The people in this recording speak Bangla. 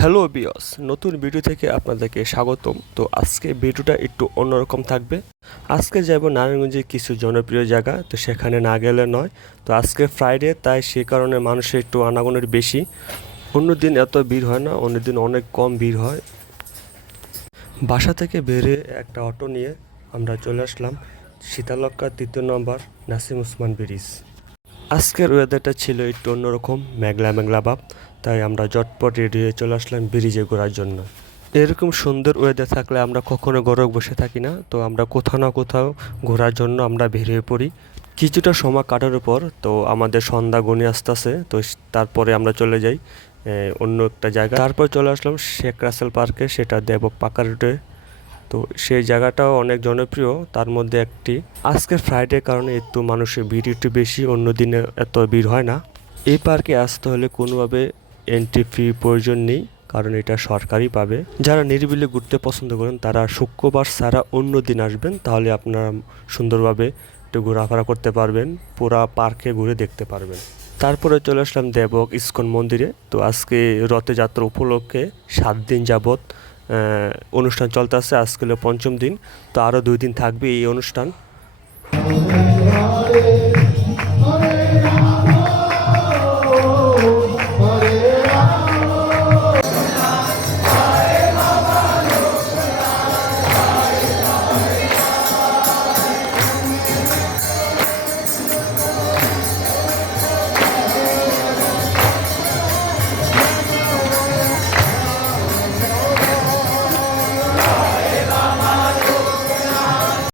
হ্যালো বিয়স নতুন ভিডিও থেকে আপনাদেরকে স্বাগতম। তো আজকে ভিডিওটা একটু অন্যরকম থাকবে। আজকে যাব নারায়ণগঞ্জের কিছু জনপ্রিয় জায়গা, তো সেখানে না গেলে নয়। তো আজকে ফ্রাইডে তাই সে কারণে মানুষের একটু আনাগোনের বেশি। অন্যদিন এত ভিড় হয় না, অন্যদিন অনেক কম ভিড় হয়। বাসা থেকে বেরিয়ে একটা অটো নিয়ে আমরা চলে আসলাম। শীতালক্কা তৃতীয় নম্বর নাসিম উসমান ব্রিজ। আজকের ওয়েদারটা ছিল একটু অন্যরকম, মেঘলা মেঘলা ভাব, তাই আমরা জটপট রেডি হয়ে চলে আসলাম ব্রিজে ঘোরার জন্য। এরকম সুন্দর ওয়েদার থাকলে আমরা কখনো গরম বসে থাকি না, তো আমরা কোথাও না কোথাও ঘোরার জন্য আমরা বেরিয়ে পড়ি। কিছুটা সময় কাটার পর, তো আমাদের সন্ধ্যা গণি আসতেছে, তো তারপরে আমরা চলে যাই অন্য একটা জায়গা তারপর চলে আসলাম শেখ রাসেল পার্কে, সেটা দেবক পাকা রুটে তো সেই জায়গাটাও অনেক জনপ্রিয়। তার মধ্যে একটি। আজকে ফ্রাইডে কারণে একটু মানুষের ভিড় একটু বেশি, অন্য দিনে এত ভিড় হয় না। এই পার্কে আসতে হলে কোনোভাবে এন্ট্রি ফি প্রয়োজন নেই, কারণ এটা সরকারি পাবে। যারা নিরিবিলি ঘুরতে পছন্দ করেন, তারা শুক্রবার ছাড়া অন্য দিন আসবেন, তাহলে আপনারা সুন্দরভাবে একটু ঘোরাফেরা করতে পারবেন, পুরা পার্কে ঘুরে দেখতে পারবেন। তারপরে চলে আসলাম দেবক ইস্কন মন্দিরে। তো আজকে রথযাত্রা উপলক্ষে সাত দিন যাবত অনুষ্ঠান চলতে আছে আজকে পঞ্চম দিন তো আরও দুই দিন থাকবে এই অনুষ্ঠান।